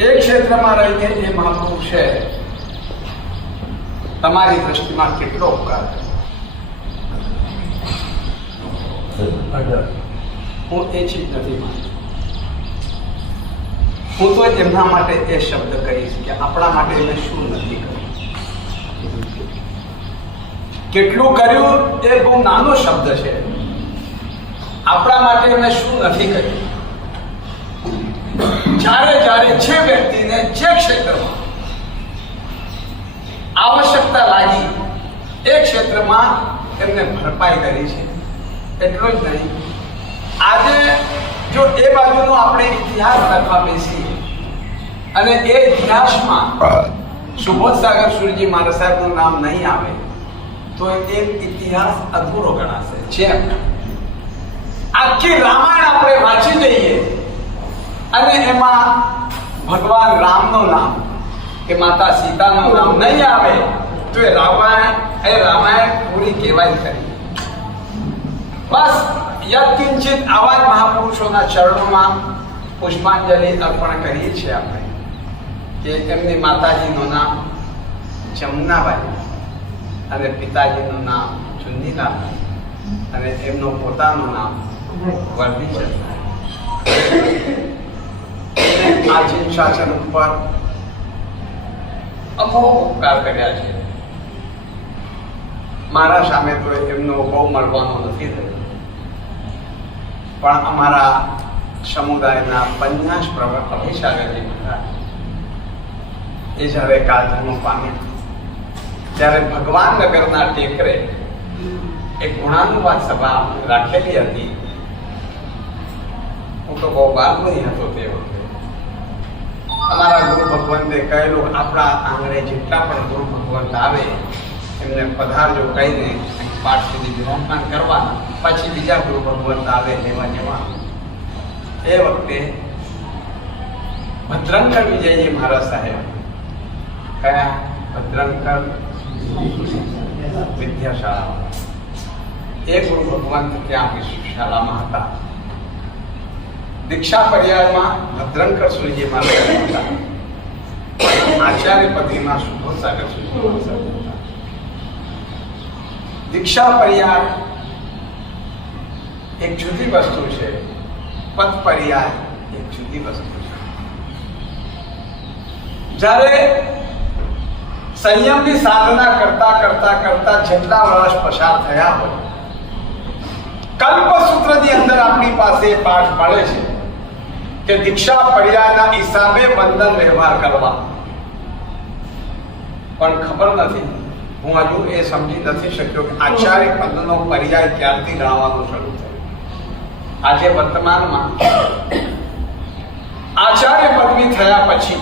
એ ક્ષેત્રમાં રહીને એ મહાપુરુષે તમારી દ્રષ્ટિમાં કેટલો ઉપકાર કર્યો? હું એ ચીજ નથી માનતો. હું તો એમના માટે એ શબ્દ કહીશ કે આપણા માટે એને શું નથી કર્યું. કેટલું કર્યું એ બહુ નાનો શબ્દ છે. આપણા માટે એને શું નથી કર્યું. જ્યારે જ્યારે જે વ્યક્તિને જે ક્ષેત્રમાં આવશ્યકતા લાગી એ ક્ષેત્રમાં એમને ભરપાઈ કરી છે. એટલું જ નહીં, આજે જો એ બાજુનો આપણે ઇતિહાસ લખવા બેસીએ અને એ ઇતિહાસમાં સુબોધ સાગર સુરજી મહારાજ સાહેબનું નામ નહીં આવે તો એ ઇતિહાસ અધૂરો ગણાશે. જેમ આખી રામાયણ આપણે વાંચી લઈએ અને એમાં ભગવાન રામનું નામ કે માતા સીતાનું નામ નહીં આવે તો એ રામાયણ પૂરી કહેવાય ખરી. બસ યત્કિંચિત આવા જ મહાપુરુષોના ચરણોમાં પુષ્પાંજલિ અર્પણ કરીએ છીએ આપણે કે એમની માતાજીનું નામ જમુનાબાઈ અને પિતાજીનું નામ ચુન્નીલાલ અને એમનું પોતાનું નામ વર્ધીચંદ. આ જીન શાસન ઉપર અમોઘ ઉપકાર કર્યા છે. મારા સામે તો એમનો બહુ મળવાનો નથી થયો, પણ અમારા સમુદાયના પન્યાસ પ્રવર્તક અભિસાગરજી મહારાજ એ જ્યારે કાળધર્મ પામ્યા ત્યારે ભગવાન નગરના ટેકરે એક ગુણાનુવાદ સભા રાખેલી હતી. હું તો બહુ બાળમય હતો તે વખતે. અમારા ગુરુ ભગવંતે કહેલું આપણા આંગણે જેટલા પણ ગુરુ ભગવંત આવે એમને પધારજો કહીને પાઠ સુધી વિરામપાન કરવાના, પછી બીજા ગુરુ ભગવંત આવે લેવા જવાનું. એ વખતે ભદ્રંકર વિજયજી મહારાજ સાહેબ, કયા ભદ્રંકર વિદ્યાશાળા, એ ગુરુ ભગવંત ત્યાં શાળામાં હતા. દીક્ષા પર્યાયમાં ભદ્રંકર સુરજી મહારાજ હતા. આચાર્ય પદવીમાં સુબોધ સાગર સુરજી મહારાજ હતા. દીક્ષા પર્યાય એક જુદી વસ્તુ છે, પદ પર્યાય એક જુદી વસ્તુ છે. જ્યારે સંયમની સાધના કરતા કરતા કરતા જેટલા વર્ષ પસાર થયા હોય, કલ્પસૂત્રની અંદર આપણી પાસે પાઠ મળે છે કે દીક્ષા પર્યાયના હિસાબે બંધન વ્યવહાર કરવા. પણ ખબર નથી, હું હજુ એ સમજી નથી શક્યો કે આચાર્ય પદનો પર્યાય ક્યારથી ગણવાનું શરૂ થયું. આજે વર્તમાનમાં આચાર્ય પદવી થયા પછી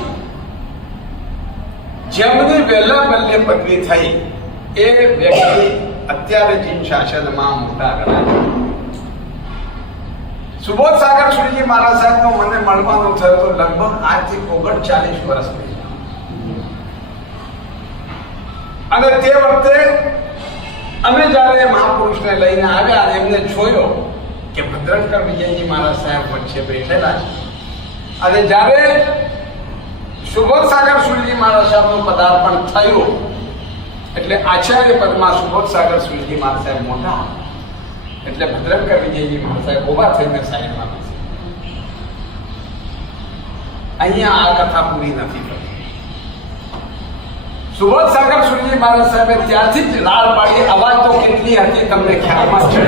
જેમની વહેલા વહેલે પદવી થઈ એ વ્યક્તિ અત્યારે જીન શાસનમાં મોટા ગણાય. સુબોધ સાગર સુરજી મહારાજ સાહેબનો મને મળવાનું થયું તો લગભગ આજથી 39 વર્ષ પહેલા. અને તે વખતે અમે જ્યારે મહાપુરુષને લઈને આવ્યા એમને જોયો કે ભદ્રંકર વિજયજી મહારાજ સાહેબ વચ્ચે બેઠેલા છે. અને જ્યારે સુબોધ સાગર સુરજી મહારાજ સાહેબનું પદાર્પણ થયું એટલે આચાર્ય પદમાં સુબોધ સાગર સુરજી મહારાજ સાહેબ મોટા, એટલે ભદ્રંકર વિજયજી મહારાજ સાહેબ ઉભા થઈને સાઈડમાં બેસે. અહીંયા આ કથા પૂરી નથી થતી. સુબોધ સાગર સુરજી મહારાજ સાહેબે ત્યારથી જ રાડ પાડી. અવાજ તો કેટલી હતી તમને ખ્યાલમાં છે.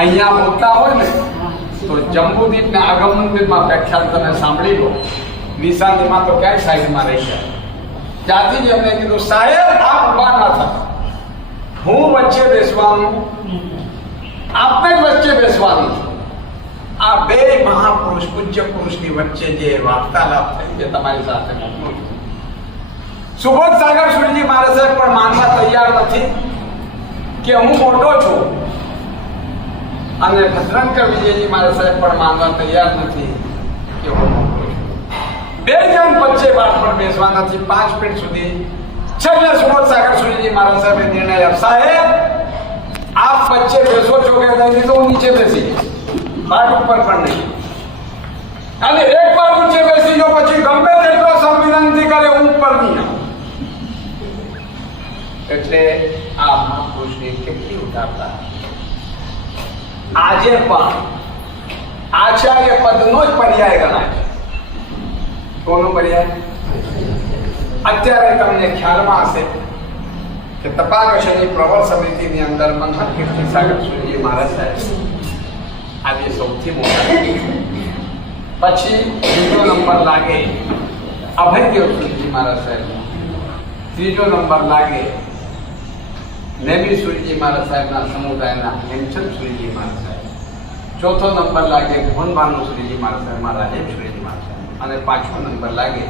અહીંયા બોલતા હોય ને તો જંબુદીપ ને આગમનદીપમાં વ્યાખ્યાન તમે સાંભળી લો. નિશાનીમાં તો ક્યાંય સાઈડમાં રહી જાય. ત્યાંથી જ એમને કીધું સાહેબ આપ ઉભા ના થતા, હું વચ્ચે બેસવાનું, આપને જ વચ્ચે બેસવાનું. આ બે મહાપુરુષ પૂજ્ય પુરુષની વચ્ચે જે વાર્તાલાપ થઈ છે તમારી સાથે મોકલું છું. સુબોધ સાગર સુરજી મહારાજ સાહેબ પણ માનવા તૈયાર નથી કે હું મોટો છું, અને ભદ્રંકર વિજયજી મહારાજ સાહેબ પણ માનવા તૈયાર નથી કે હું મોટો છું. બે જણ વચ્ચે વાત પણ બેસવા નથી. 5 મિનિટ સુધી છેલ્લે સુબોધ સાગર સુરજી મહારાજ સાહેબે નિર્ણય આપ્યો, સાહેબ આપ વચ્ચે બેસો છો કે નહીં તો હું નીચે બેસી, પાઠ ઉપર પણ નહીં. અને એકવાર ઊંચે બેસી ગયો પછી ગમે તેટલો વિનંતી કરે હું ઉપર નહીં આવું. એટલે આ મહાપુરુષની કેટલી ઉદારતા. આજે પણ આચાર્ય પદનો જ પર્યાય ગણાય છે. કોનો પર્યાય? અત્યારે તમને ખ્યાલમાં હશે કે તપાકશની પ્રવર સમિતિની અંદર મનહર કીર્તિસાગર સુરજી મહારાજ સાહેબ આજે સૌથી મોટા. પછી બીજો નંબર લાગે અભયદેવ સુરજી મહારાજ સાહેબ, ત્રીજો નંબર લાગે નેમી સુરજી મહારાજ સાહેબના સમુદાયના હેમચંદ સુરજી મહારાજ સાહેબ, ચોથો નંબર લાગે ભુવનભાનુ સુરજી મહારાજ સાહેબ, રાજેશ સુરજી મહારાજ સાહેબ, અને પાંચમો નંબર લાગે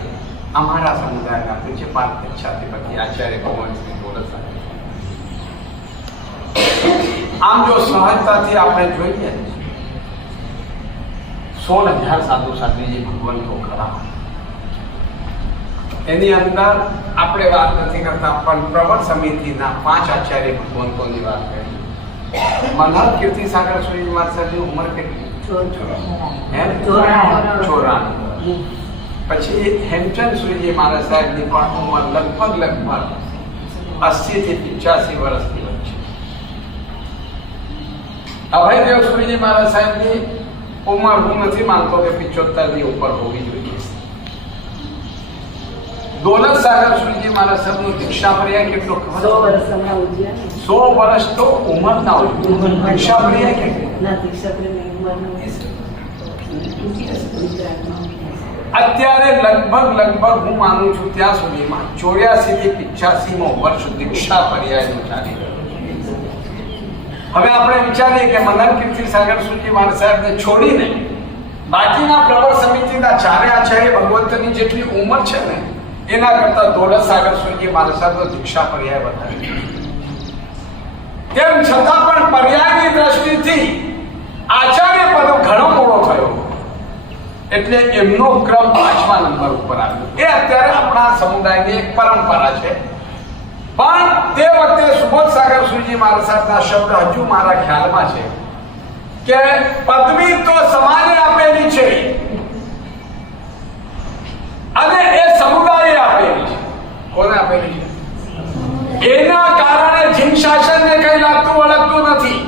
અમારા સમુદાયના પ્રિન્સિપાલ પક્ષાધિપતિ આચાર્ય ભગવાનસિંહ દોલત સાહેબ. આમ જો સહજતાથી આપણે જોઈએ 16,000 સાધુ સાધ્વીજી ભગવંતો ખરા. એની અંદર આપણે વાત નથી કરતા, પણ પ્રવર સમિતિના 5 આચાર્ય ભગવંતોની વાત કરી. મનહર કીર્તિસાગર સુરજી મહારાજ સાહેબની ઉંમર કેટલી? 94. પછી હેમચંદ સુરજી મહારાજ સાહેબની પણ ઉંમર લગભગ 80 થી 85 વર્ષની વચ્ચે. અભયદેવ સુરજી મહારાજ સાહેબની ઉંમર હું નથી માનતો કે 75 ની ઉપર હોવી જોઈએ. દોલત સાગર સુરજી મહારાજ સાહેબનું દીક્ષા પર્યાય કેટલો ખબર? 100 વર્ષ તો ઉંમર ના હોય. દીક્ષા પર્યાય કેટલી? અત્યારે લગભગ હું માનું છું ત્યાં સુધીમાં 84 થી 85મો વર્ષ દીક્ષા પર્યાયનું ચાલી રહ્યું છે. હવે આપણે વિચારીએ કે મનહર કીર્તિસાગર સુરજી મહારાજ સાહેબને છોડીને બાકીના પ્રવર સમિતિના 4 આચાર્ય ભગવંતની જેટલી ઉંમર છે ને એના કરતા દોલત સાગર સુરજી મહારાજ સાહેબનો દીક્ષા પર્યાય વધારે. તેમ છતાં પણ પર્યાયની દ્રષ્ટિથી આચાર્ય પદ ઘણો મોડો થયો એટલે એમનો ક્રમ 5મા નંબર ઉપર આવ્યો. એ અત્યારે આપણા સમુદાયની એક પરંપરા છે. પણ તે વખતે સુબોધ સાગર સુરજી મહારાજ સાહેબના શબ્દ હજુ મારા ખ્યાલમાં છે કે પદવી તો સમાજે આપેલી છે અને એ સમુદાયે આપેલી છે. કોને આપેલી છે? એના કારણે જીન શાસનને કઈ લાગતું વળગતું નથી.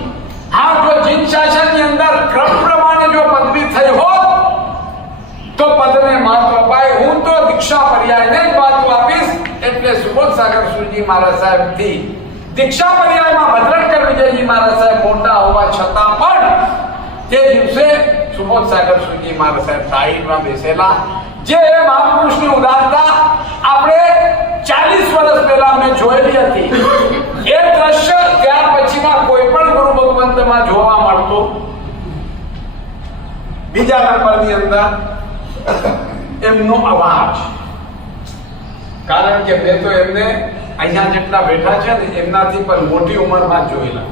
હા, જો જીન શાસનની અંદર ક્રમ પ્રમાણે જો પદવી થઈ હોત તો પદને મહત્વ અપાય. હું તો દીક્ષા પર્યાયને જ મહત્વ આપીશ. એટલે સુબોધ સાગર સુરજી મહારાજ સાહેબ થી દીક્ષા પર્યાયમાં ભદ્રણકર વિજયજી મહારાજ સાહેબ મોટા હોવા છતાં પણ તે દિવસે સુબોધ સાગર સુરજી મહારાજ સાહેબ સાઈડમાં બેસેલા. જે મહાપુરુષની ઉદારતા આપણે 40 વર્ષ પહેલા અમે જોયેલી હતી એ દ્રશ્ય ત્યાર પછીના કોઈ પણ ગુરુ ભગવંતમાં જોવા મળતો. બીજા નંબરની અંદર એમનો અવાજ, કારણ કે મેં તો એમને અહીંયા જેટલા બેઠા છે ને એમનાથી પણ મોટી ઉંમરમાં જોયેલા.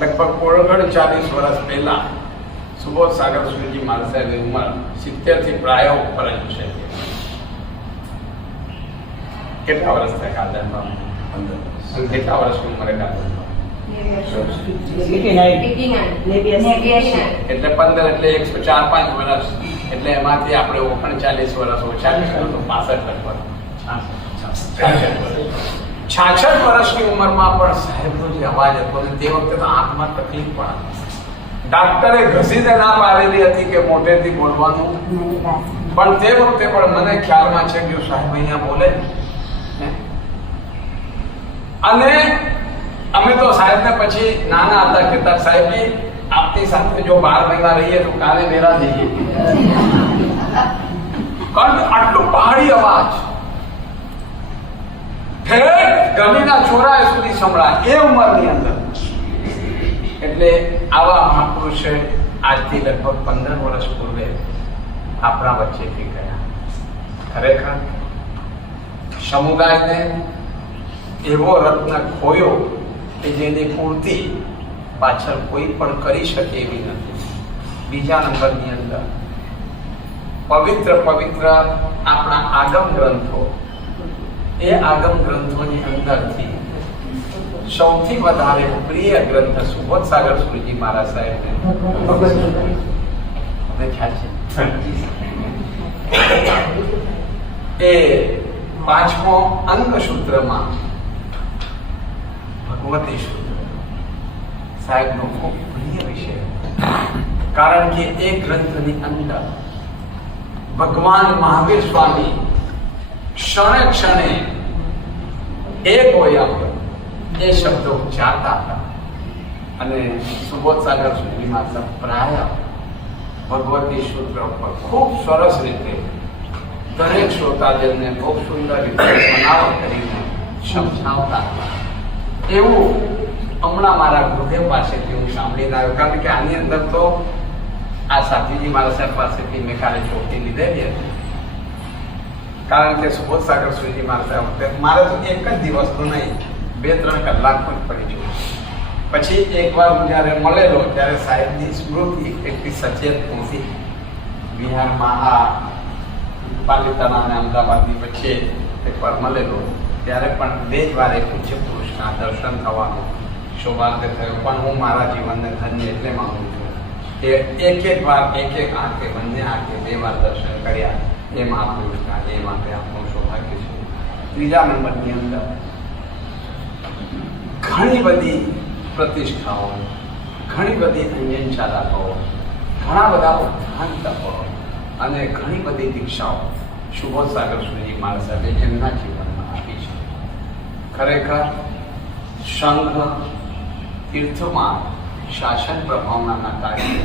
લગભગ 39 વર્ષ પહેલા સુબોધ સાગર સુરજી મહારાજ સાહેબની ઉંમર 70 થી પ્રાય ઉપર જ છે. કેટલા વર્ષ થયા કાદરમાં? 15. કેટલા વર્ષની ઉંમરે કાદરમાં? એટલે 15 એટલે 104-5 વર્ષ. એટલે એમાંથી આપણે 39 વર્ષ ઓછા 66 વર્ષની ઉંમરમાં પણ સાહેબનો જે અવાજ હતો ને તે વખતે તો આંખમાં તકલીફ પણ ડાક્ટરે ઘસીને ના પાડેલી હતી કે મોટેથી બોલવાનું. પણ તે વખતે પણ મને ખ્યાલમાં છે કે સાહેબ અહીંયા બોલે અને અમે તો સાહેબને પછી નાના હતા કહેતા સાહેબજી આપની સાથે જો 12 મહિના રહીએ તો કાલે મેળા જઈએ. કારણ કે આટલું પહાડી અવાજ ગલીના ચોરાએ સુધી સંભળાય એ ઉંમરની અંદર. એટલે આવા મહાપુરુષે આજથી લગભગ 15 વર્ષ પૂર્વે આપણા વચ્ચેથી ગયા. ખરેખર સમુદાયને એવો રત્ન ખોયો કે જેની પૂર્તિ પાછળ કોઈ પણ કરી શકે એવી નથી. બીજા નંબરની અંદર પવિત્ર આપણા આગમ ગ્રંથો, એ આગમ ગ્રંથોની અંદરથી સૌથી વધારે પ્રિય ગ્રંથ સુબોધ સાગર સુરજી મહારાજ સાહેબને તમને ખ્યાલ છે એ 5મો અંક સૂત્રમાં ભગવતી સૂત્ર સાહેબનો ખૂબ પ્રિય વિષય, કારણ કે એ ગ્રંથની અંદર ભગવાન મહાવીર સ્વામી ક્ષણે ક્ષણે એક હોય એ શબ્દો ઉચ્ચારતા હતા અને સુબોધ સાગર સુધીમાં પ્રાય ભગવતી સૂત્ર પર ખૂબ સરસ રીતે દરેક શ્રોતાજનને બહુ સુંદર રીતે બનાવટ કરીને સમજાવતા હતા. એવું હમણાં મારા ગુરુદેવ પાસેથી હું સાંભળીને આવ્યો, કારણ કે આની અંદર તો આ સાથીજી મારા સાહેબ પાસેથી મેં કાલે ચોખી લીધેલી હતી, કારણ કે સુબોધ સાગર સુધી મારા સાહેબ મારે તો એક જ દિવસ તો નહીં 2-3 કલાક પણ પડી ગયું. પછી એકવાર હું જ્યારે મળેલો ત્યારે સાહેબની સ્મૃતિ એટલી સચેત પહોંચી. બિહારમાં આ પાલિતાણા અને અમદાવાદની વચ્ચે એકવાર મળેલો ત્યારે પણ 2 જ વાર એક પૂજ્ય પુરુષના દર્શન થવાનું સૌભાગ્ય થયું. પણ હું મારા જીવનને ધન્ય એટલે માનું છું કે એક વાર એક આંખે બંને આંખે 2 વાર દર્શન કર્યા એ મહાપુરુષના, એ માટે આપણું સૌભાગ્ય છે. 3જા નંબરની અંદર ઘણી બધી પ્રતિષ્ઠાઓ, ઘણી બધી અંજન ચાલાકો, ઘણા બધા ઉત્થાન તપો અને ઘણી બધી દીક્ષાઓ સુબોધ સાગર સુધી મારા સાહેબે એમના જીવનમાં આપી છે. ખરેખર સંઘ તીર્થમાં શાસન પ્રભાવના કાર્ય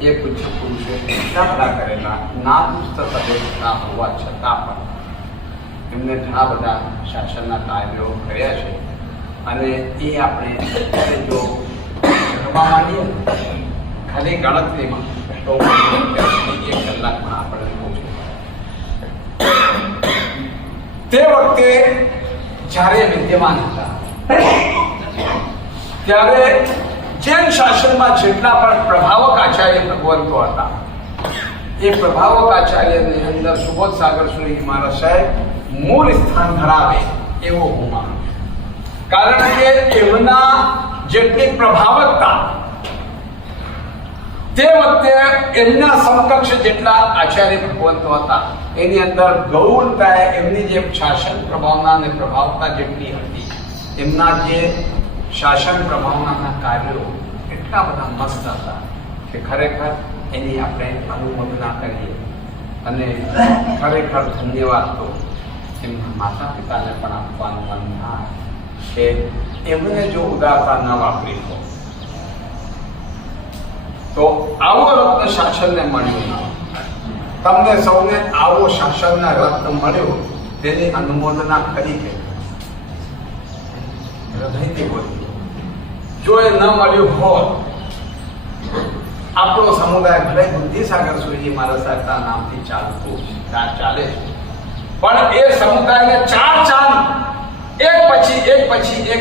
એ પૂજ્ય પુરુષે એટલા બધા કરેલા, ના પુસ્તક ના હોવા છતાં પણ એમને ઘણા બધા શાસનના કાર્યો કર્યા છે. અને એ આપણે અત્યારે જો ગણવા માંડીએ ખાલી ગણતરીમાં તો 1 કલાકમાં આપણે પહોંચે. તે વખતે જ્યારે વિદ્યમાન હતા ત્યારે જૈન શાસનમાં જેટલા પણ પ્રભાવક આચાર્ય ભગવંતો હતા એ પ્રભાવક આચાર્યની અંદર સુબોધ સાગર સુરી મારા સાહેબ મૂળ સ્થાન ધરાવે એવો હું માનું છું. કારણ કે એમના જેટલી પ્રભાવકતા તે વખતે એમના સમકક્ષ જેટલા આચાર્ય ભગવંતો હતા એની અંદર ગૌરતા એમની જે શાસન પ્રભાવના અને પ્રભાવતા જેટલી હતી, એમના જે શાસન પ્રભાવનાના કાર્યો એટલા બધા મસ્ત હતા કે ખરેખર એની આપણે અનુમોદના કરીએ. અને ખરેખર ધન્યવાદ તો એમના માતા પિતાને પણ આપવાનું મન થાય કે એમને જો ઉદારતા ન વાપરી તો આવો રત્ન શાસનને મળ્યો, તમને સૌને આવો શાસનના રત્ન મળ્યો તેની અનુમોદના કરી કે હૃદયથી બોલ્યો. જો એ ન મળ્યું હોત, આપણો સમુદાય ભલે બુદ્ધિસાગર સુરજી મારા સાહેબના નામથી ચાલે છે, પણ એ સમુદાયને 4 ચાંદ એક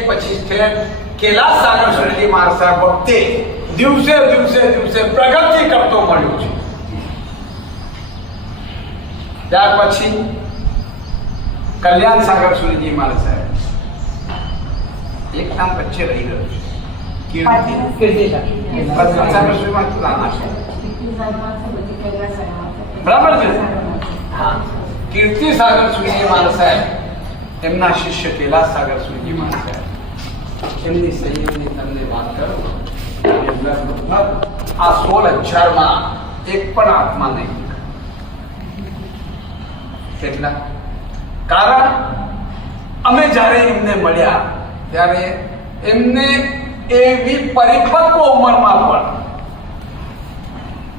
પછી કૈલાસ સાગર સુરજી મારા સાહેબ વખતે દિવસે પ્રગતિ કરતો મળ્યો છે. ત્યાર પછી કલ્યાણ સાગર સુરજી મારા સાહેબ એક નામ વચ્ચે રહી ગયું છે, બરાબર છે. હા, કીર્તિ સાગર સુરજી મારા સાહેબ એમના શિષ્ય કૈલાસ સાગર સુરજી મારા સાહેબ એમની સંયમની તમને વાત કરો, આ 16,000માં એક પણ આત્મા નહીં. કેટલા? કારણ અમે જ્યારે એમને મળ્યા ત્યારે એમને એવી પરિપક્વ ઉંમરમાં પણ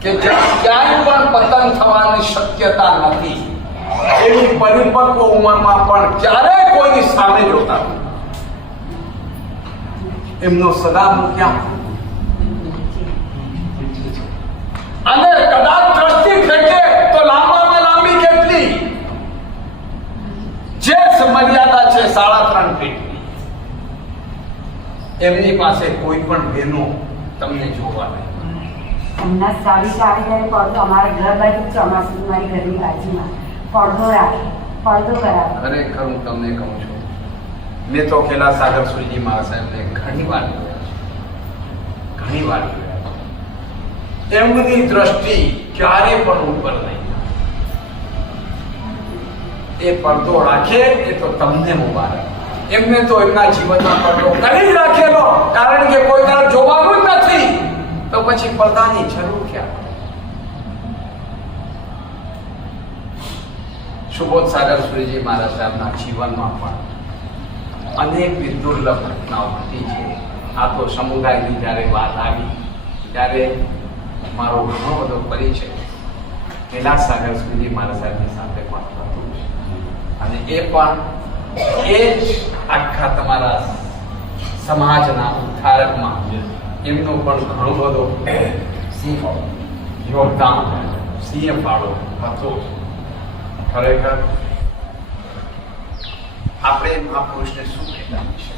કે ક્યાંય પણ પતન થવાની શક્યતા નથી એવી પરિપક્વ ઉંમરમાં પણ ક્યારેય કોઈની સામે જોતા એમનો સદા ક્યાં, અને કદાચ દ્રષ્ટિ ફેંકે તો લાંબામાં લાંબી કેટલી, જે મર્યાદા છે 3.5 ફીટની, એમની પાસે કોઈ પણ બેનો તમને જોવા નહીં. એમના સાડી આવી જાય પડદો અમારા ઘર બાજુ ચોમાસું મારી ઘરની બાજુમાં પડદો રાખે, પડદો કરાવે. ખરેખર હું તમને કહું છું, મેં તો કૈલાસ સાગર સુરજી મારા સાહેબને ઘણી વાર જોયા છે. એમની દ્રષ્ટિ ક્યારે પણ ઉપર નહીં. એ પડદો રાખે એ તો તમને મુબારક. એમને તો એમના જીવનમાં પડદો કરી જ રાખેલો, કારણ કે કોઈ તરફ જોવાનું જ નથી, તો પછી પડદાની જરૂર ક્યાં? સુબોધ સાગર સુરીજી મહારાજ સાહેબના જીવનમાં પણ અનેક દુર્લભ ઘટનાઓ ઘટી છે. આ તો સમુદાયની જ્યારે વાત આવી ત્યારે મારો ઘણો બધો પરિચય કૈલાસ સાગર સુરીજી મહારાજ સાહેબની સાથે પણ થતું છે. અને એ પણ એ જ આખા તમારા સમાજના ઉદ્ધારકમાં એમનો પણ ઘણો બધો યોગદાન સિંહ ફાળો હતો. ખરેખર આપણે મહાપુરુષને શું કહેતા છે?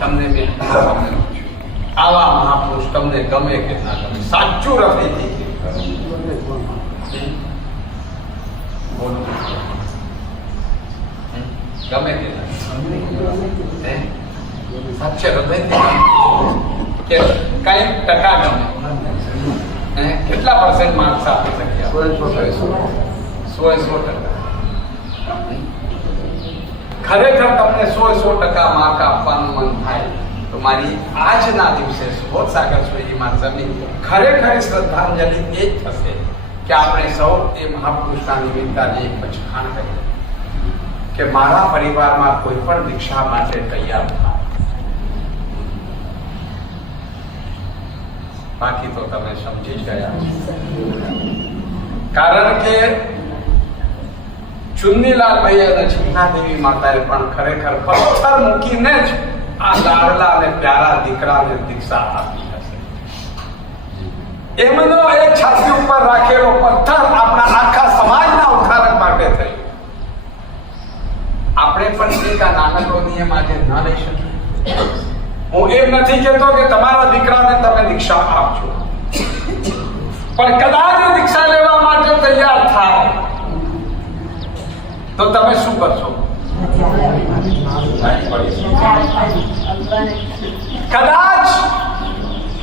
તમને મેં આવા મહાપુરુષ તમને ગમે કે ના ગમે, સાચું રફેથી બોલો, ગમે કે ના સાચે હૃદયથી કે કઈ ટકા ગમે? કેટલા % માર્ક્સ આપી શક્યા? 100% ખરેખર તમને 100% માર્ક આપવાનું મન થાય તો મારી આજના દિવસે સુબોધ સાગર સુરીજી મહારાજની ખરેખર શ્રદ્ધાંજલિ એ જ થશે કે આપણે સૌ એ મહાપુરુષના નિમિત્તાને એક પછાણ કરીએ કે મારા પરિવારમાં કોઈ પણ દીક્ષા માટે તૈયાર થાય. બાકી તો તમે સમજી જ ગયા, કારણ કે ચુન્નીલાલભાઈ અને ચિમનાદેવી માતાએ પણ ખરેખર પથ્થર મૂકીને જ આ લાડલા અને પ્યારા દીકરાને દીક્ષા આપી હશે. એમનો એ છાતી ઉપર રાખેલો પથ્થર આપણા આખા સમાજના ઉદ્ધારક માટે થયો. આપણે પણ એક આ નાનકડો નિયમ આજે ન લઈ શકીએ. હું એમ નથી કહેતો કે તમારા દીકરાને તમે દીક્ષા આપજો, પણ કદાચ દીક્ષા લેવા માટે તૈયાર થાય તો તમે શું કરશો? કદાચ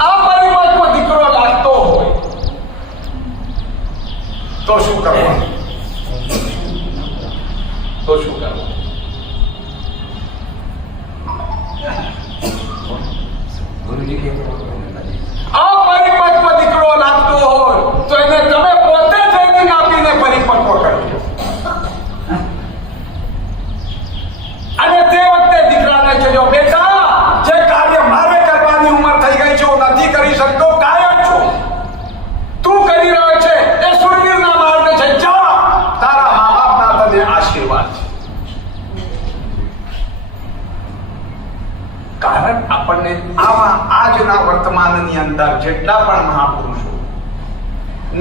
અપરિપક્વ દીકરો લાગતો હોય તો શું કરવાનું? અપરિપક્વ દીકરો લાગતો હોય તો એને તમે પોતે ટ્રેનિંગ આપીને પરિપક્વ કરજો. અને તે વખતે દીકરાને કહેજો, બેટા જે કાર્ય મારે કરવાની ઉંમર થઈ ગઈ છે, હું નથી કરી શકતો, કાયમ છું, તું કરી રહ્યો છે એ સુરવીરના માર્ગે છે, જા, તારા મા બાપના તને આશીર્વાદ છે. કારણ આપણને આવા આજના વર્તમાનની અંદર જેટલા પણ મહાપુરુષો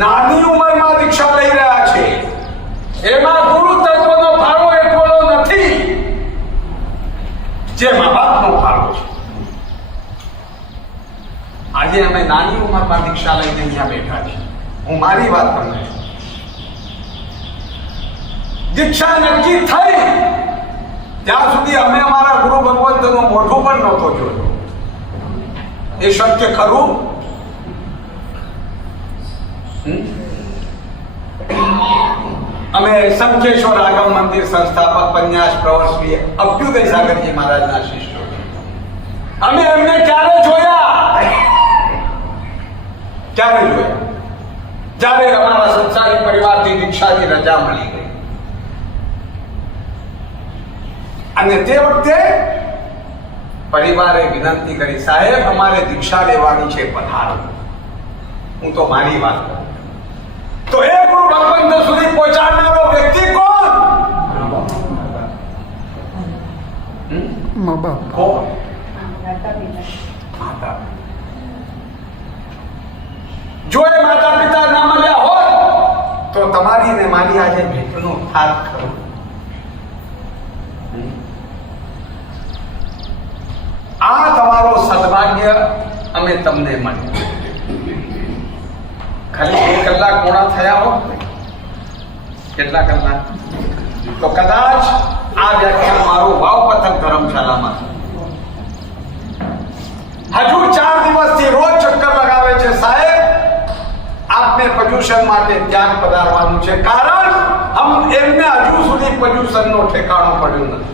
નાની ઉંમરમાં દીક્ષા લઈ રહ્યા છે એમાં ગુરુ તત્વનો ફાળો એટલો નથી જે મા બાપનો ફાળો છે. આજે અમે નાની ઉંમરમાં દીક્ષા લઈને અહીંયા બેઠા છીએ. હું મારી વાત તમને, દીક્ષા નક્કી થઈ ત્યાં સુધી અમે અમારા ગુરુ ભગવંતનું મોઢું પણ નહોતો જોયો. એ શક્ય ખરું? અમે સંકેશ્વર આગમ મંદિર સંસ્થાપક પન્યાસ પ્રવર્ષીય અભ્યુદય સાગરજી મહારાજના શિષ્યો, અમે એમને ક્યારે જોયા? જ્યારે અમારા સંસારી પરિવારથી દીક્ષાની રજા મળી ગઈ. અને તે વખતે પરિવારે વિનંતી કરી, સાહેબ અમારે દીક્ષા લેવાની છે, પધારો. હું તો મારી વાત કરું તો એ ગુરુ ભગવંત સુધી પહોંચાડનારો વ્યક્તિ કોણ? મા બાપ. કોણ? માતા. જો એ માતા પિતા ના મળ્યા હોત તો તમારી ને મારી આજે ભેટનો થાક ખરો. આ તમારો સદભાગ્ય અમે તમને મળ્યું. ખાલી 2 કલાક મોડા થયા હો, કેટલા કલાક, તો કદાચ આ વ્યાખ્યાન મારું વાવ પથક ધર્મશાળામાં હજુ 4 દિવસથી રોજ ચક્કર લગાવ પોલ્યુશન માટે ત્યાં પધારવાનું છે, કારણ એમને હજુ સુધી પોલ્યુશનનો ઠેકાણો પડ્યો નથી.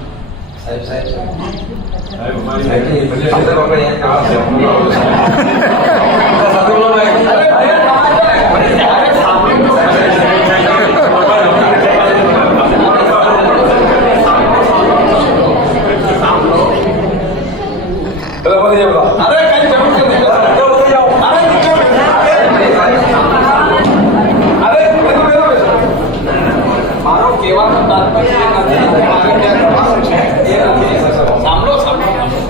મારો કહેવાનો તાત્પર્ય નથી મારે ત્યાં જવાનું છે એ નથી. સાંભળો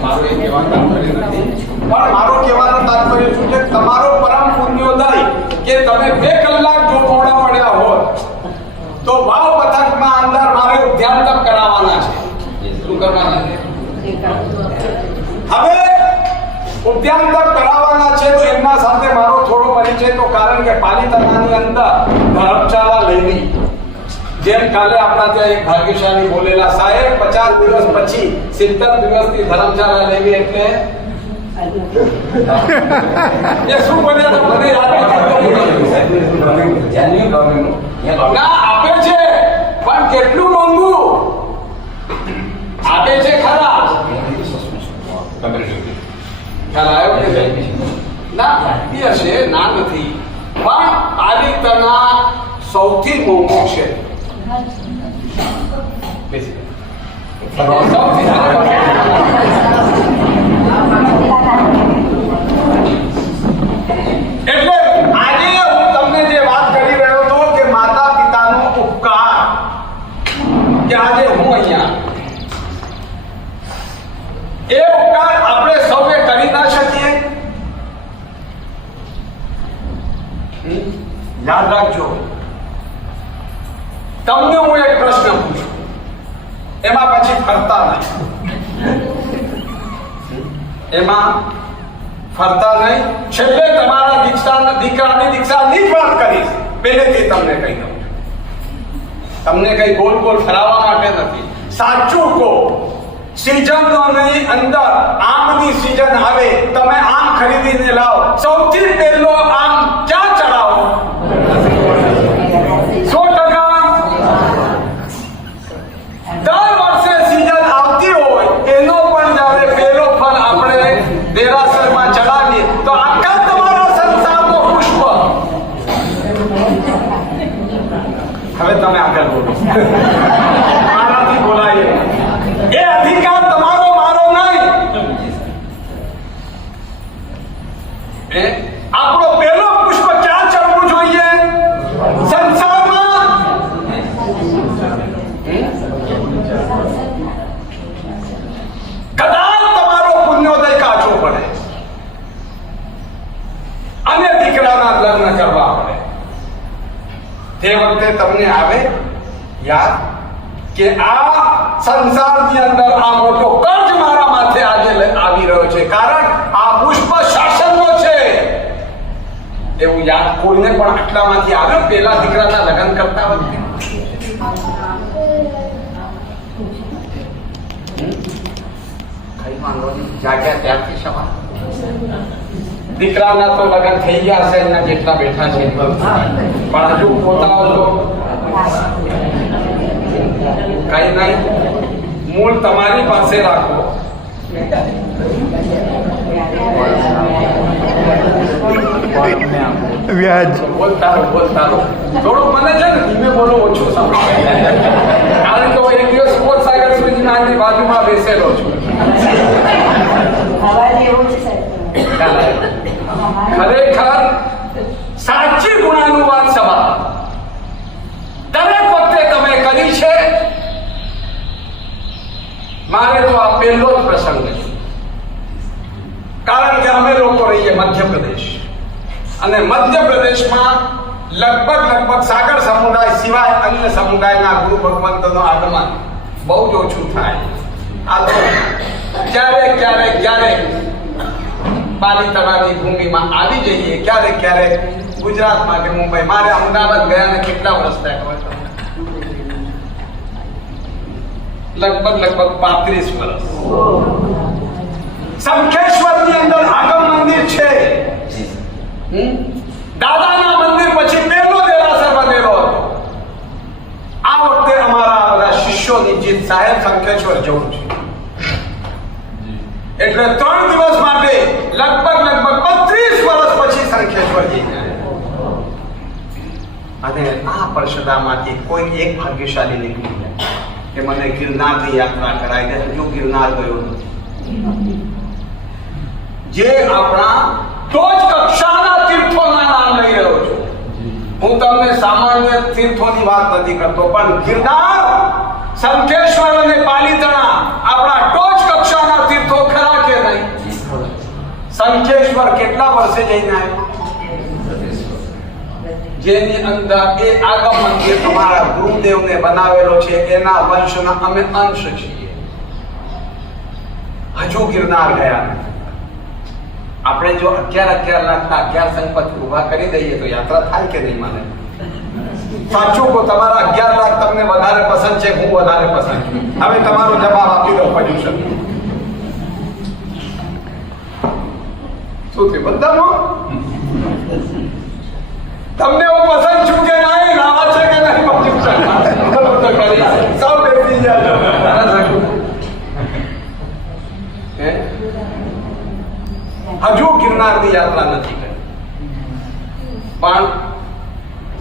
મારો એ કહેવાનો તાત્પર્ય નથી, પણ મારો કહેવાનો તાત્પર્ય શું છે, તમારો પરમ પુણ્યોદય કે તમે 2 કલાક જો મોડા પડ્યા હોત તો વાવ પથકમાં અંદર મારે ધ્યાન તપ કરાવવાના છે. શું કરવાના છે? હવે ઉદ્યાન તપ કરાવવાના છે તો એમના સાથે મારો થોડો પરિચય તો, કારણ કે પાલિતાણાની અંદર ધર્મશાળા લેવી, જેમ કાલે આપણા ત્યાં એક ભાગ્યશાળી બોલેલા સાહેબ 50 દિવસ પછી 70 દિવસની ધર્મશાળા લેવી એટલે એ શું બોલ્યા તો મને યાદ નથી. ના આપે છે પણ કેટલું મોંઘું આપે છે ખરા? ખ્યાલ આવ્યો કે ના? એ હશે, ના નથી, પણ પાલિતાણા સૌથી મોંઘું છે. એટલે આજે હું તમને જે વાત કરી રહ્યો હતો કે માતા પિતાનો ઉપકાર, કે આજે હું અહીંયા એ ઉપકાર આપણે સૌએ કરી ના શકીએ. યાદ રાખજો, તમને હું એક પ્રશ્ન પૂછું, એમાં પછી ફરતા નહીં, એમાં ફરતા નહીં. છેલ્લે તમારા દીકરાની દીક્ષાની જ વાત કરીશ, પહેલેથી તમને કહી દઉં. તમને કઈ ગોલ ગોલ ફરાવવા માટે નથી. સાચું કહો, સીઝનની અંદર આમની સીઝન આવે, તમે આમ ખરીદીને લાવો, સૌથી પહેલો આમ ક્યાં ચડાવો? 100%. દર વર્ષે સીઝન આવતી હોય એનો પણ જ્યારે પહેલો ફળ આપણે દેરાસરમાં ચડાવીએ તો આખા તમારા સંસારનો પુષ્પ. હવે તમે આગળ બોલો, મારાથી બોલાય એ અધિકાર તમારો, મારો નહીં. આપણો પહેલો પુષ્પ ક્યાં ચડવું જોઈએ? સંસારમાં. કદાચ તમારો પુણ્યોદય કાચો પડે અને દીકરાના લગ્ન કરવા પડે, તે વખતે તમને આવે યાદ કે આ સંસારની અંદર આ મોટો કર્જ મારા માથે આજે આવી રહ્યો છે, કારણ આ પુષ્પ શાસનનો છે. એવું યાદ કોઈને પણ આટલામાંથી આવે? પેલા દીકરાના લગ્ન કરતા વખતે જાગ્યા ત્યારથી સવાલ. દીકરાના તો લગ્ન થઈ ગયા છે, એના જેટલા બેઠા છે, પણ હજુ પોતાઓ તો કઈ નહીં. મૂળ તમારી પાસે રાખો. વ્યાજ બોલતા રહો. થોડું મને છે ને ધીમે બોલો, ઓછો સમજાય, કારણ કે હું એક દિવસ સ્પોર્ટ સાગર સુધીના આની બાજુમાં બેસેલો છું. ખરેખર સાચી ગુણાનુવાદ સભા દરેક વખતે તમે કરી છે. મારે તો આ પહેલો જ પ્રસંગ છે, કારણ કે અમે લોકો રહીએ મધ્યપ્રદેશ, અને મધ્યપ્રદેશમાં લગભગ સાગર સમુદાય સિવાય અન્ય સમુદાયના ગુરુ ભગવંતોનું આગમન બહુ જ ઓછું થાય. આ તો ક્યારેક પાલિતાણાની ભૂમિમાં આવી જઈએ, ક્યારેક ગુજરાતમાં કે મુંબઈ. મારે અમદાવાદ ગયા ને કેટલા વર્ષ થયા ખબર છે? લગભગ 35 વર્ષ. શંખેશ્વરની અંદર આગમ મંદિર છે. દાદાના મંદિર પછી પહેલું પરશુરામમાંથી કોઈ એક ભાગ્યશાળી નીકળી જાય કે મને ગિરનારની યાત્રા કરાવી દે. હજુ ગિરનાર ગયો નથી. જે આપણા ટોચ કક્ષાના તીર્થોના નામ લઈ રહ્યો છું. હું તમને સામાન્ય તીર્થોની વાત નથી કરતો, પણ ગિરનાર, શંખેશ્વર અને પાલીતાણા આપણા ટોચ કક્ષાના તીર્થો ખરા કે નહીં? શંખેશ્વર કેટલા વર્ષે જઈને આવ્યો? જેની અંદર એ આગમ મંદિર તમારા ગુરુદેવને બનાવેલો છે, એના વંશના અમે અંશ છીએ. હજુ ગિરનાર ગયા નથી. આપણે જો 11 લાખના 11 સંપત્તિ ઉભા કરી દઈએ તો યાત્રા થાય કે નહીં? મને સાચું કહો, તમારા 11 લાખ તમને વધારે પસંદ છે, હું વધારે પસંદ છું? હવે તમારો જવાબ આપી દો. પોઝિશન શું થયું બધામાં? તમને હું પસંદ છું કે નહીં? લાવા છે કે નહીં? પોઝિશન સૌ બેસી જાજો. હજુ ગિરનારની યાત્રા નથી કરી, પણ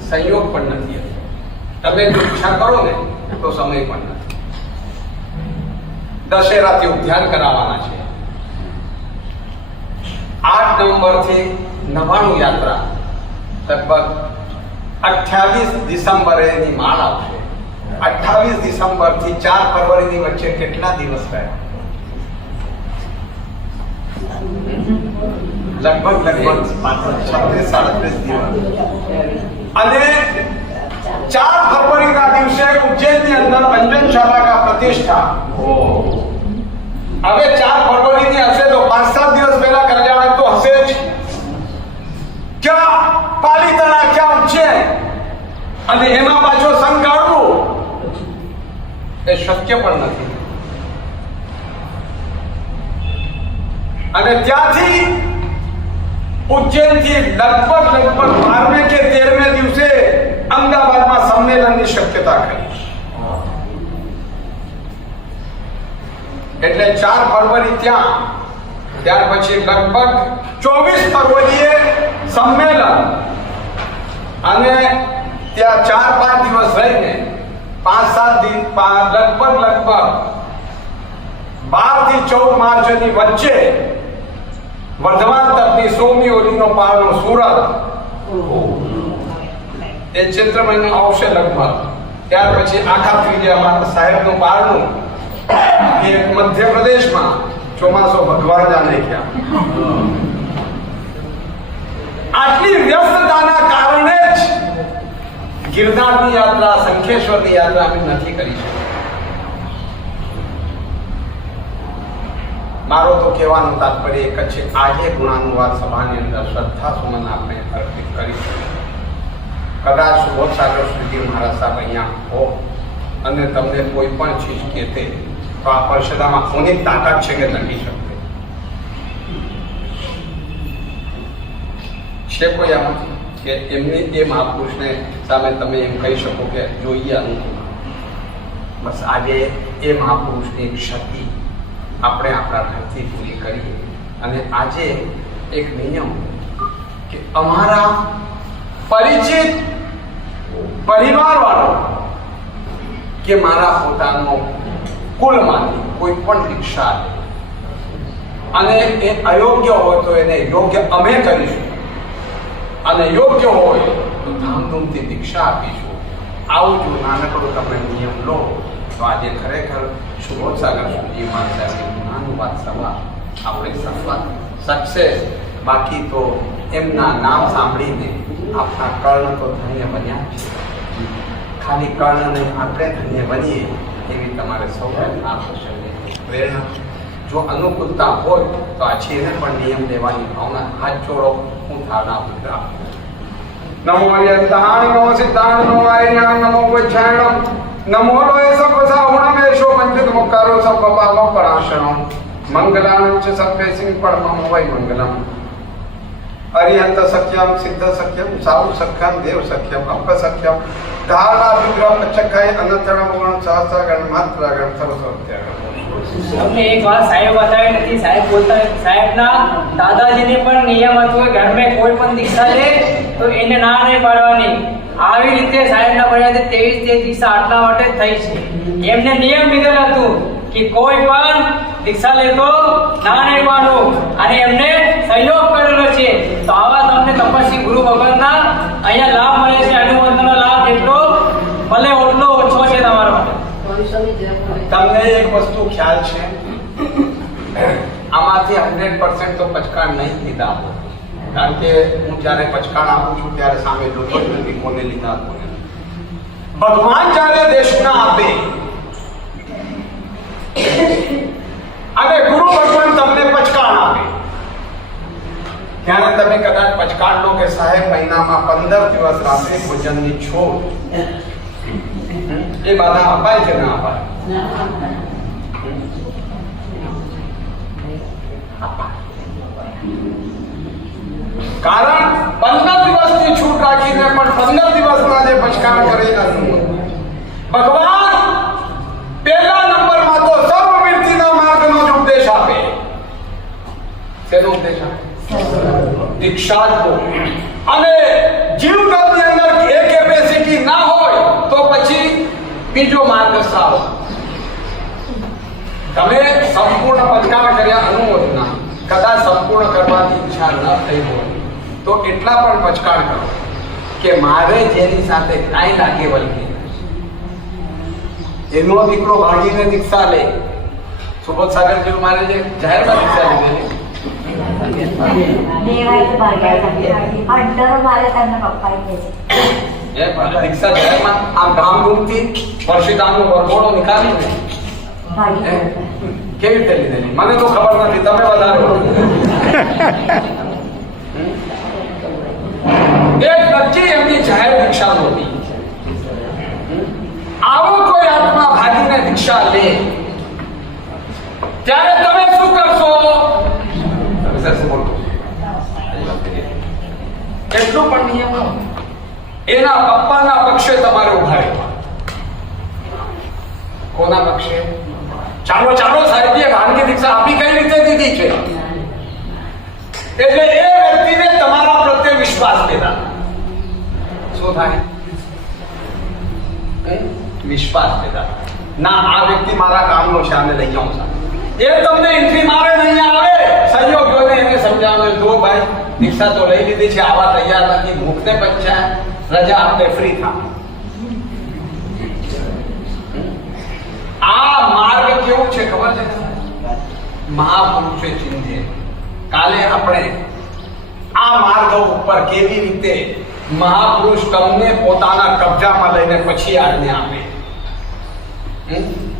સંયોગ પણ નથી. તમે જો ઈચ્છા કરો ને તો સમય પણ નથી. દશેરાથી ઉદ્યાન કરાવવાના છે. 8 નવેમ્બરથી 99 યાત્રા, લગભગ 28 ડિસેમ્બરે એની માળ આવશે. 28 ડિસેમ્બરથી 4 ફરવરીની વચ્ચે કેટલા દિવસ રહ્યા? લગભગ 36-37 દિવસ. અને 4 ફરવરીના દિવસે ઉજ્જૈનની અંદર અંજનશાલા કા પ્રતિષ્ઠા. હવે 4 ફરવરીની હશે તો 5-7 દિવસ પહેલા કલ્યાણ તો હશે જ. ક્યાં પાલીતાણા, ક્યાં ઉજ્જૈન, અને એમાં પાછો સંઘ કાઢવું એ શક્ય પણ નથી. અને ત્યાંથી ઉજ્જૈનથી લગભગ 12મે કે 13મે દિવસે અમદાવાદમાં સંમેલનની શક્યતા કરી. એટલે 4 ફરવરી ત્યાં, ત્યાર પછી લગભગ 24 ફરવરીએ સંમેલન, અને ત્યાં 4-5 દિવસ રહીને 5-7 દિન લગભગ 12 થી 14 માર્ચની વચ્ચે વર્ધમાન તકની 100મી ઓલીનો પારણો સુરત, એ ચૈત્ર મહિનો આવશે લગભગ. ત્યાર પછી આખા ત્રીજા સાહેબનું પારણું એ મધ્યપ્રદેશમાં ચોમાસો ભગવાન જાણે ક્યાં. આટલી વ્યસ્તતાના કારણે જ ગિરનારની યાત્રા, શંખેશ્વરની યાત્રા અમે નથી કરી શકતા. મારો તો કહેવાનો તાત્પર્ય એક જ છે, આજે ગુણાનુવાદ સભાની અંદર શ્રદ્ધા સુમન આપણે અર્પિત કરીશું. કદાચ સુબોધ સાગર શ્રીજી મહારાજ સાહેબ અહીંયા હો અને તમને કોઈ પણ ચીજ કહેતે તો આ પરિષદામાં કોની તાકાત છે કે લખી શકતે છે? કોઈ આમાંથી કે એમની એ મહાપુરુષને સામે તમે એમ કહી શકો કે જોઈએ અનુકૂળ? બસ આજે એ મહાપુરુષની ક્ષતિ આપણે આપણા ઘરથી પૂરી કરીએ. અને આજે એક નિયમ કે અમારા પરિચિત પરિવારવાળો કે મારા પોતાનો કુલમાંથી કોઈ પણ દીક્ષા લે અને એ અયોગ્ય હોય તો એને યોગ્ય અમે કરીશું, અને યોગ્ય હોય તો ધામધૂમથી દીક્ષા આપીશું. આવું જો નાનકડો તમે નિયમ લો તો આજે ખરેખર સુબોધ સાગર શ્રીજી મહારાજની ગુણાનુવાદ સભા આપણે સફળ સક્સેસ. બાકી તો એમના નામ સાંભળીને આપણા કર્ણ તો ધન્ય બન્યા છે. ખાલી કર્ણને આપણે ધન્ય બનીએ એવી તમારે સૌને આ પ્રસંગે પ્રેરણા. જો અનુકૂળતા હોય તો આ છેને પણ નિયમ લેવાની ભાવના. હાથ જોડો, હું ધારણા મુદ્રા. નમો યંતાણ નમો સિદ્ધાણ નમો આર્યાણ નમો વૈછાયણમ નમો લોય સબ સાહુણમેશો પંચિત મુક્કારો સબ પાપો પરાશણમ મંગલાણં ચ સભ્ય સિંહ પરમમ વૈ મંગલમ. અરિહંત સખ્યમ સિદ્ધ સખ્યમ સાહુ સખ્યમ દેવ સખ્યમ અપ સખ્યમ ધારણા વિગ્રહ પચકાય અનંતણ ગુણ સહસ્ર ગણ માત્ર ગણ સર્વ અમને એક વાત સાહેબ બતાવી નથી. સાહેબ બોલતા સાહેબના દાદાજીને પણ નિયમ હતો કે ઘરમાં કોઈ પણ દીક્ષા લે તો એને ના નહીં પાડવાની. આવી રીતે સાહેબના ફરિયાદે 23 દીક્ષા આટલા માટે થઈ છે. એમને નિયમ લીધેલ હતું કે કોઈ પણ દીક્ષા લેતો ના નહીં પાડવું અને એમને સહયોગ કરેલો છે. તો આવા તમને તપસ્વી ગુરુ ભગવાનના અહીંયા લાભ મળે છે. અનુમોદનનો લાભ જેટલો ભલે ઓટલો ઓછો છે તમારા માટે. તમને એક વસ્તુ ખ્યાલ છે, આમાંથી 100% તો પચકાણ નહીં લીધા, કારણ કે હું જ્યારે પચકાણ આપું છું ત્યારે સામે જોતો જ નથી કોને લીધા કોને. ભગવાન જ્યારે દેશના આપે અને ગુરુ ભગવાન તમને પચકાણ આપે ત્યારે તમે કદાચ પચકાણ લો કે સાહેબ મહિનામાં 15 દિવસ રાત્રે ભોજનની છોડ, એ બાધા અપાય કે ના અપાય? કારણ 15 દિવસની છૂટ રાખીને પણ 15 દિવસના જે પચકાણ કરે ભગવાન પહેલા નંબરમાં તો સર્વવૃત્તિના માર્ગનો જ ઉપદેશ આપે. શેનો ઉપદેશ આપે? દીક્ષા જ. અને જીવની અંદર એ કેપેસિટી ના હોય તો પછી બીજો માર્ગ સારો. તમે સંપૂર્ણ પચકાણ કર્યા અનુમોદના, કદાચ સંપૂર્ણ કરવાની ઈચ્છા ન થઈ હોય તો એટલા પણ પચકાણ કરો કે મારે જેની સાથે કાંઈ લાગે વળગે એનો દીકરો ભાગીને દીક્ષા લે. સુબોધ સાગર જેવું મારે જે જાહેરમાં દીક્ષા લીધેલી દીક્ષા જાહેરમાં આમ ધામધૂમથી પરશુરામનો વરઘોડો નીકાળીને કેવી રીતે લીધેલી મને તો ખબર નથી, તમે વધારે. એક નક્કી એમની જાહેર દીક્ષા નહોતી. આવો કોઈ આત્મા ભાગીને દીક્ષા લે ત્યારે તમે શું કરશો? એટલું પણ નિયમ એના પપ્પાના પક્ષે તમારે ઉભા રહેવા. કોના પક્ષે? ચાલો ચાલો સાહેબીએ ભાગની દીક્ષા આપી કઈ રીતે દીધી છે? એટલે એ વ્યક્તિને તમારા પ્રત્યે વિશ્વાસ દેતા. શું થાય? વિશ્વાસ દેતા. ના, આ વ્યક્તિ મારા કામનો છે, આને લઈ જાઉં છું. એ તમને એન્ટ્રી મારે નહીં આવે, સહયોગ જોઈને એને સમજાવે, જો ભાઈ દીક્ષા તો લઈ લીધી છે, આવા તૈયાર નથી, મુક્તે પચ્યા, રજા આપે, ફ્રી થા. આ માર્ગ કેવું છે ખબર છે? મહાપુરુષે ચિંધે. કાલે આપણે આ માર્ગ ઉપર કેવી રીતે મહાપુરુષ તમને પોતાના કબજામાં લઈને પછી આજ્ઞા આપે.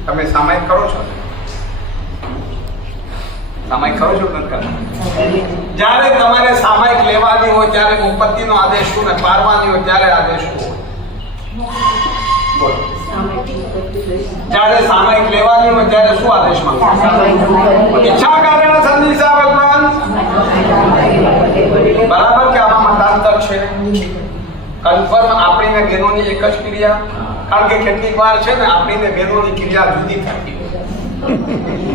તમે સામાયિક કરો છો? સામાયિક કરો છો? જ્યારે તમારે સામાયિક લેવાની હોય ત્યારે મુપત્તિનો આદેશ શું ને પારવાની હોય ત્યારે આદેશ શું હોય? બોલો. જ્યારે સામાયિક લેવાની હોય ત્યારે શું આદેશ માંગો? ઈચ્છા કારણે સંદેશા ભગવાન. બરાબર કે આમાં મતાંતર છે? કન્ફર્મ આપણીને બેનોની એક જ ક્રિયા, કારણ કે કેટલીક વાર છે ને આપણીને બેનોની ક્રિયા જુદી થતી હોય.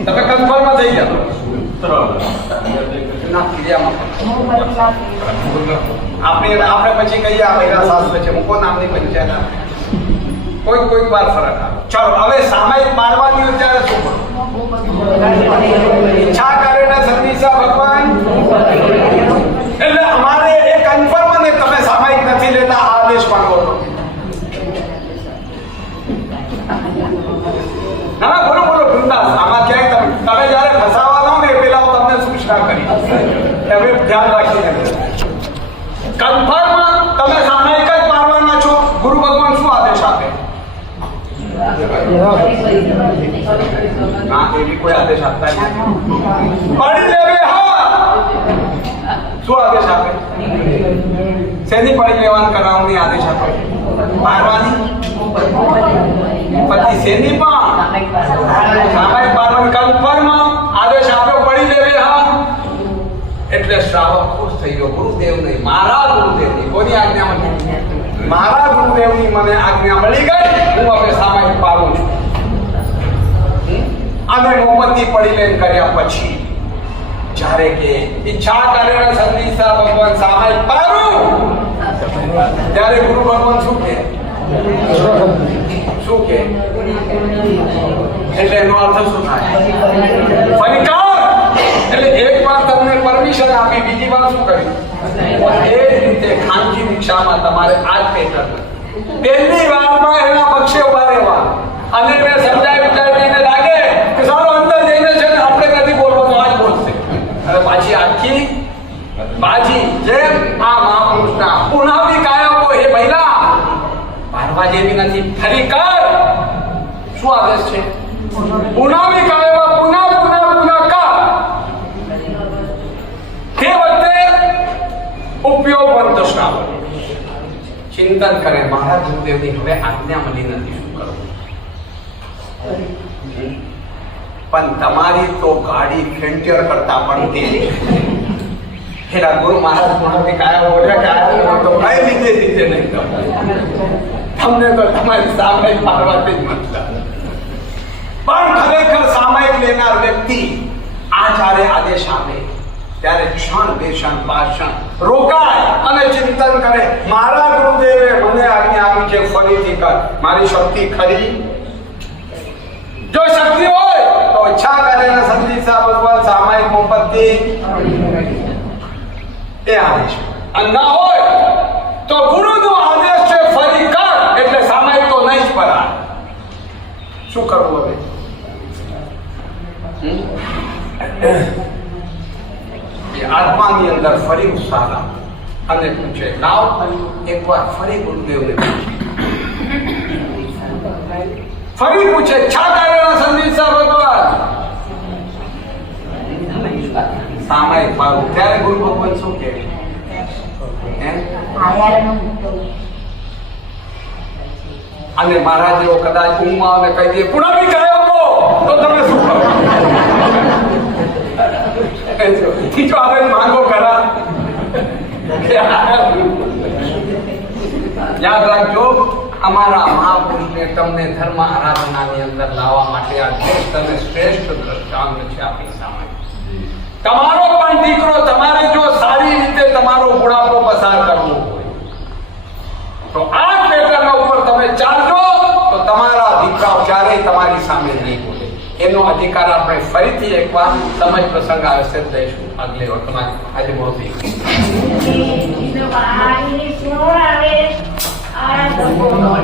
તમે કન્ફર્મ થઈ જાઓ ના ક્રિયામાં આપણે પછી કહીએ આ મહિલા શાસ્ત્ર છે, મૂકો નામની પંચાયત. કોઈક વાર ફરક આવે. ચાલો હવે સામાયિક પારવાની હોય ત્યારે શું કરો? ઈચ્છા કારણે સંદેશા ભગવાન. એટલે અમારે એ કન્ફર્મ ને તમે સામાયિક નથી લેતા આ આદેશ માંગો છો. ના બોલો બોલો બિંદાસ. આમાં ક્યાંય તમે જયારે ફસાવા લો ને પેલા હું તમને સૂચના કરી હવે ધ્યાન રાખીને કન્ફર્મ તમે સામાયિક જ પારવાના છો. ગુરુ ભગવાન શું આદેશ આપે? ના, એવી કોઈ આદેશ આપતા નથી. પડી લેવે. હા, શું આદેશ આપે? શેની પડી લેવાનું કરાવવાની આદેશ આપે? પારવાની. પછી શેની પણ સામાયિક પારવાની કન્ફર્મ આદેશ આપ્યો, પડી લેવે. હા, એટલે શ્રાવક ખુશ થઈ ગયો. ગુરુદેવ નહીં, મારા ગુરુદેવ ની. કોની આજ્ઞા મળી? મારા ગુરુદેવની મને આજ્ઞા મળી ગઈ, હું હવે સામાયિક પારું છું. અને મોમબત્તી પડી લઈને કર્યા પછી જ્યારે કે ઈચ્છા કારણે સંદેશા ભગવાન સામાયિક પારું ત્યારે ગુરુ ભગવાન શું કે એટલે એનો અર્થ શું થાય? ફરીકાર. એટલે એક વાર તમને પરમિશન આપી, બીજી વાર શું કર્યું? એ જ રીતે ખાનગી દીક્ષામાં તમારે આ જ પેટર્ન. પહેલી વારમાં એના પક્ષે ઉભા રહેવા અને મેં સમજાય વિચારીને લાગે કે સારો અંદર જઈને છે ને આપણે નથી બોલવાનું, આ જ બોલશે. અને પાછી આખી બાજી જેમ આ મહાપુરુષના પુનઃ કાયકો હે મહિલા મારવા જેવી નથી. ફરીકાર શું આદેશ છે? પુનઃ કાયવા પુનઃ કા. તે વખતે ઉપયોગવંત શ્રાવણ ચિંતન કરે મારા ગુરુદેવની હવે આજ્ઞા મળી નથી, શું કરવું? પણ તમારી તો ગાડી ફેન્ચર કરતા પણ તે એના ગુરુ મહારાજ પુનઃ કાયા બોલ્યા કે આ તો કઈ લીધે નહીં તમને તો તમારી સામાયિક મારવાથી જ મતલબ. પણ ખરેખર સામાયિક લેનાર વ્યક્તિ આચાર્ય આદેશ આપે ત્યારે ક્ષણ બે ક્ષણ 5 ક્ષણ રોકાય અને ચિંતન કરે મારા ગુરુદેવે મને આજ્ઞા આપી છે ફરીથી કર. મારી શક્તિ ખરી? જો શક્તિ હોય તો ઈચ્છા કરે ને સંદીસા ભગવાન સામાયિક મોમબત્તી એ આદેશ. અને ના હોય તો ગુરુનો આદેશ છે ફરી કર, એટલે સામાયિક તો નહીં જ પરાય. શું કરવું હવે? આત્માની અંદર ફરી ઉત્સાહ લાવ અને પૂછે લાવ એકવાર ફરી ગુરુદેવને ફરી પૂછે છા કારણે સંદેશા ભગવાન સામાયિક પાડું. ત્યારે ગુરુ ભગવાન શું કહે? અને મહારાજ એવો કદાચ ઊંઘમાં અને કહી દે પુનઃ કાયો તો તમે શું કરો? બીજો આપણે માંગો કરા. યાદ રાખજો અમારા મહાપુરુષને તમને ધર્મ આરાધનાની અંદર લાવવા માટે આ શ્રેષ્ઠ અને શ્રેષ્ઠ દ્રષ્ટાંત છે આપણી સામે. તમારો પણ દીકરો તમારે જો સારી રીતે તમારો બુઢાપો પસાર કરવો હોય તો આ પેટર્ન ઉપર તમે ચાલજો તો તમારા દીકરાઓ ક્યારેય તમારી સામે નહીં બોલે. એનો અધિકાર આપણે ફરીથી એકવાર સમજ પ્રસંગ આવશે દઈશું આગલી વખતમાં. આજે બહુ થઈ ગયું.